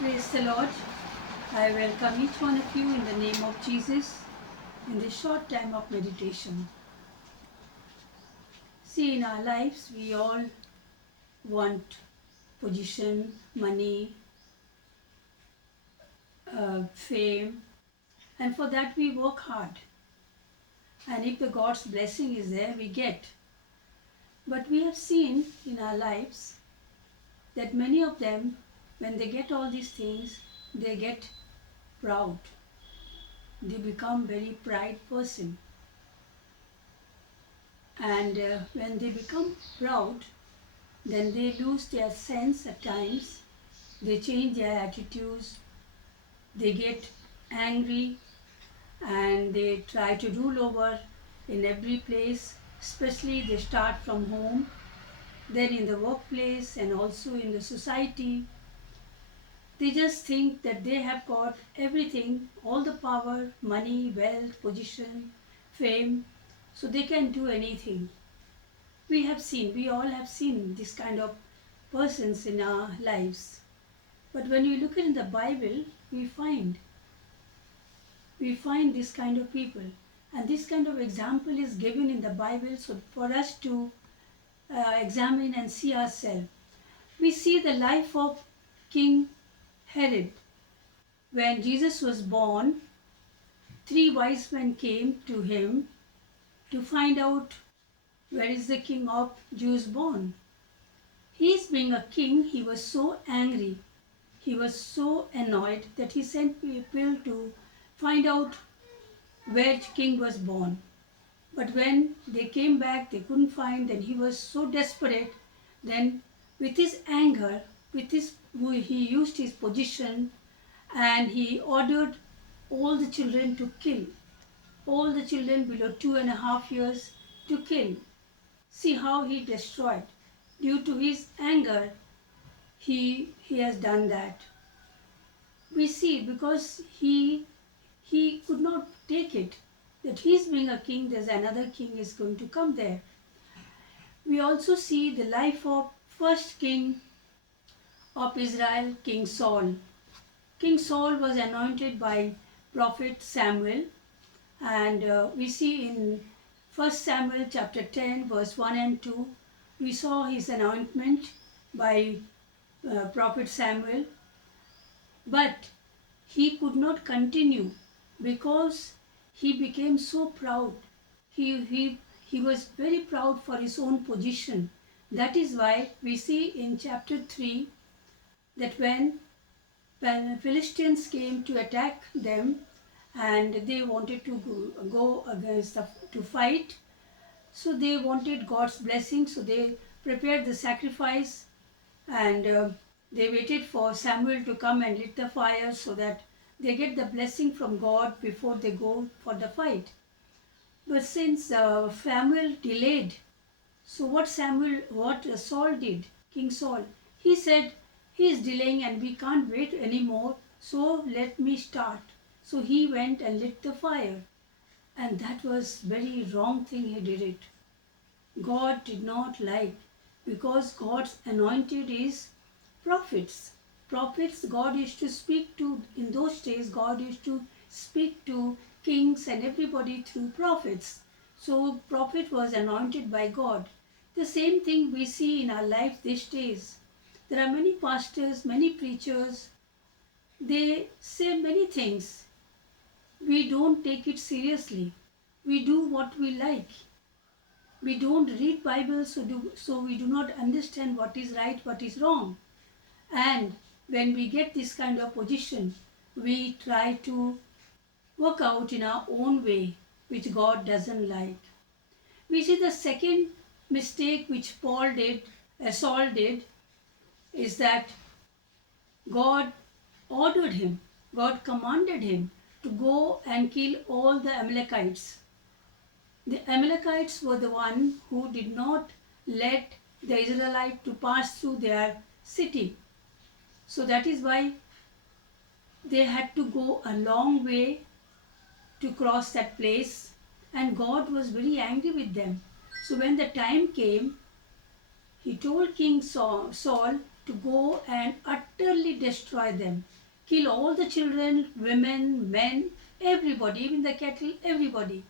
Praise the Lord. I welcome each one of you in the name of Jesus in this short time of meditation. See, in our lives, we all want position, money, fame, and for that we work hard. And if the God's blessing is there, we get. But we have seen in our lives that many of them, when they get all these things, they get proud. They become very pride person. And when they become proud, then they lose their sense at times. They change their attitudes. They get angry and they try to rule over in every place. Especially they start from home, then in the workplace and also in the society. They just think that they have got everything, all the power, money, wealth, position, fame, so they can do anything. We all have seen this kind of persons in our lives. But when we look in the Bible, we find this kind of people. And this kind of example is given in the Bible so for us to examine and see ourselves. We see the life of King Herod. When Jesus was born, three wise men came to him to find out where is the king of Jews born. He being a king, he was so angry, he was so annoyed that he sent people to find out where king was born. But when they came back, they couldn't find. Then he was so desperate. Then, with his anger, he used his position, and he ordered all the children to kill. All the children below 2.5 years to kill. See how he destroyed. Due to his anger, he has done that. We see because he could not take it that he's being a king, there's another king is going to come there. We also see the life of first king of Israel, King Saul. King Saul was anointed by prophet Samuel, and we see in 1 Samuel chapter 10 verse 1 and 2, we saw his anointment by prophet Samuel. But he could not continue because he became so proud. He was very proud for his own position. That is why we see in chapter 3 that when Philistines came to attack them and they wanted to go against to fight, so they wanted God's blessing, so they prepared the sacrifice and they waited for Samuel to come and lit the fire so that they get the blessing from God before they go for the fight. But since Samuel delayed, so what Saul did, King Saul, he said, he is delaying and we can't wait anymore, so let me start. So he went and lit the fire. And that was very wrong thing he did it. God did not like, because God's anointed is prophets. Prophets, God used to speak to, in those days, God used to speak to kings and everybody through prophets. So prophet was anointed by God. The same thing we see in our life these days. There are many pastors, many preachers. They say many things. We don't take it seriously. We do what we like. We don't read Bible, so we do not understand what is right, what is wrong. And when we get this kind of position, we try to work out in our own way, which God doesn't like. We see the second mistake which Saul did, is that God ordered him, God commanded him to go and kill all the Amalekites. The Amalekites were the one who did not let the Israelites to pass through their city. So that is why they had to go a long way to cross that place, and God was very angry with them. So when the time came, he told King Saul to to go and utterly destroy them, kill all the children, women, men, everybody, even the cattle, everybody.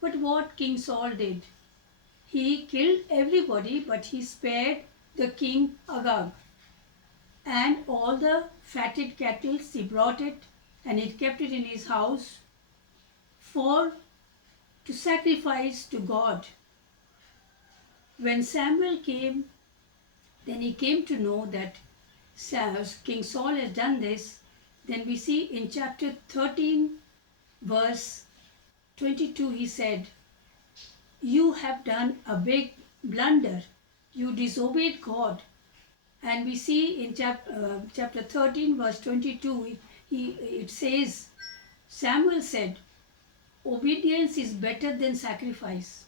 But what King Saul did? He killed everybody, but he spared the king Agag. And all the fatted cattle, he brought it and he kept it in his house for to sacrifice to God. When Samuel came, then he came to know that King Saul has done this. Then we see in chapter 13, verse 22, he said, "You have done a big blunder. You disobeyed God." And we see in chapter 13, verse 22, it says, Samuel said, "Obedience is better than sacrifice."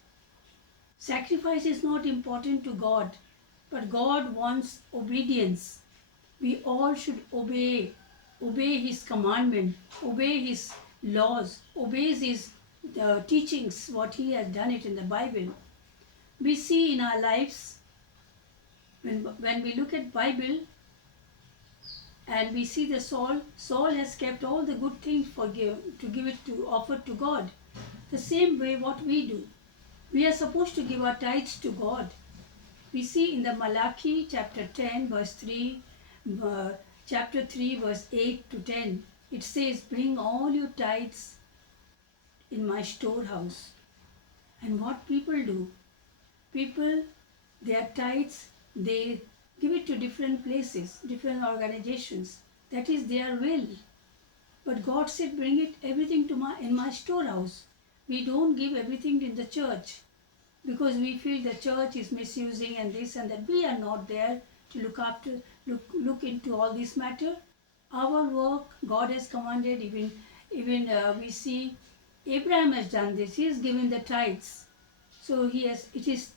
Sacrifice is not important to God, but God wants obedience. We all should obey His commandment, obey His laws, obey His teachings, what He has done it in the Bible. We see in our lives, when we look at Bible, and we see the Saul has kept all the good things to offer to God. The same way what we do. We are supposed to give our tithes to God. We see in the Malachi chapter 10 verse 3, chapter 3 verse 8 to 10, it says, "Bring all your tithes in my storehouse." And what people do? People, their tithes, they give it to different places, different organizations. That is their will. But God said, "Bring it everything in my storehouse." We don't give everything in the church because we feel the church is misusing and this and that. We are not there to look into all this matter. Our work, God has commanded. Even we see Abraham has done this. He has given the tithes. So it is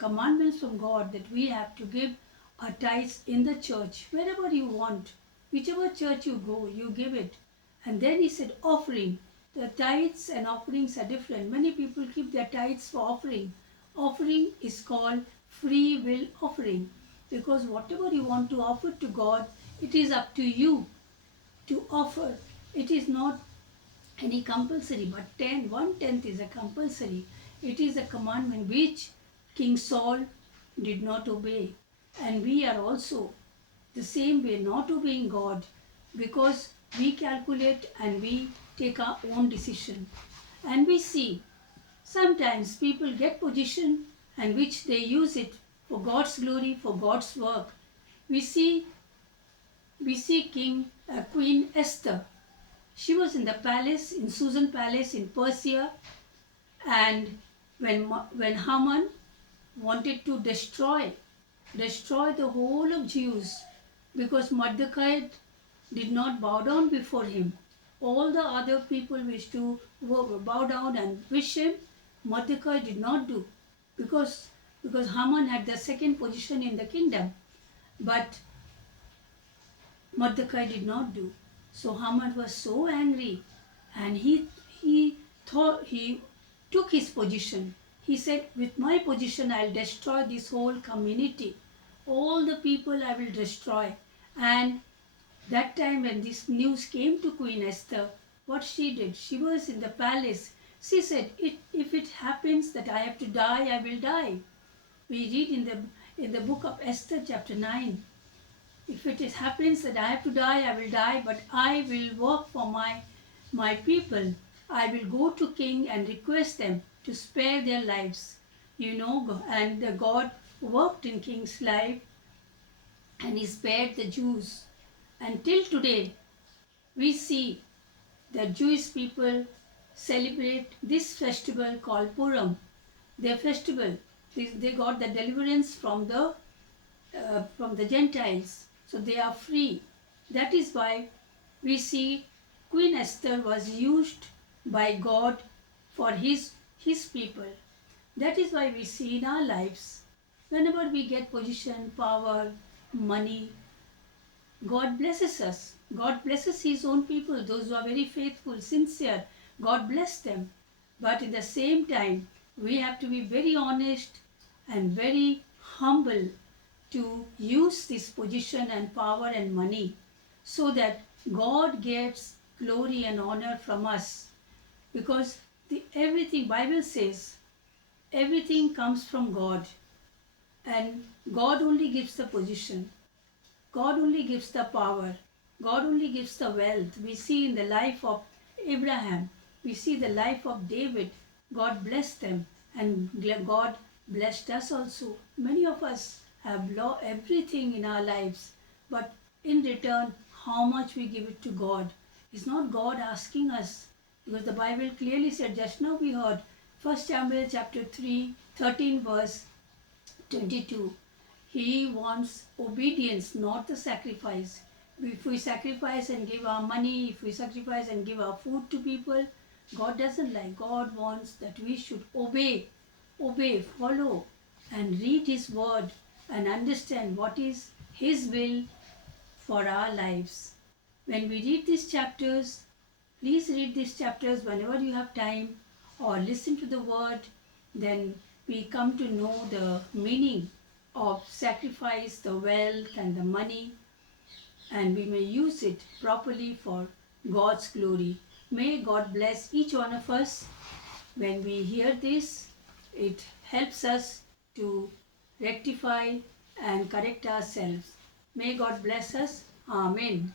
commandments from God that we have to give our tithes in the church, wherever you want, whichever church you go, you give it. And then he said offering. The tithes and offerings are different. Many people keep their tithes for offering. Offering is called free will offering, because whatever you want to offer to God, it is up to you to offer. It is not any compulsory, but 1/10 is a compulsory. It is a commandment which King Saul did not obey. And we are also the same way not obeying God, because we calculate and we take our own decision. And we see sometimes people get position and which they use it for God's glory, for God's work. We see Queen Esther. She was in the palace, in Susan Palace in Persia, and when Haman wanted to destroy the whole of Jews, because Mordecai did not bow down before him. All the other people wished to bow down and wish him. Mordecai did not do, because Haman had the second position in the kingdom, but Mordecai did not do. So Haman was so angry, and he took his position. He said, "With my position, I'll destroy this whole community. All the people I will destroy." And that time when this news came to Queen Esther, what she did, she was in the palace. She said, "If it happens that I have to die, I will die." We read in the book of Esther chapter 9. If it happens that I have to die, I will die, but I will work for my people. I will go to king and request them to spare their lives. And the God worked in king's life, and he spared the Jews. Until today, we see the Jewish people celebrate this festival called Purim. Their festival, they got the deliverance from the Gentiles, so they are free. That is why we see Queen Esther was used by God for his people. That is why we see in our lives, whenever we get position, power, money, God blesses us. God blesses His own people, those who are very faithful, sincere. God bless them. But at the same time, we have to be very honest and very humble to use this position and power and money so that God gets glory and honor from us. Because everything, Bible says, everything comes from God, and God only gives the position. God only gives the power. God only gives the wealth. We see in the life of Abraham, we see the life of David. God blessed them, and God blessed us also. Many of us have lost everything in our lives, but in return, how much we give it to God. Is not God asking us? Because the Bible clearly said, just now we heard 1 Samuel chapter 3, 13 verse 22. He wants obedience, not the sacrifice. If we sacrifice and give our money, if we sacrifice and give our food to people, God doesn't like. God wants that we should obey, follow, and read His word and understand what is His will for our lives. When we read these chapters, please read these chapters whenever you have time or listen to the word, then we come to know the meaning of sacrifice, the wealth and the money, and we may use it properly for God's glory. May God bless each one of us. When we hear this, it helps us to rectify and correct ourselves. May God bless us. Amen.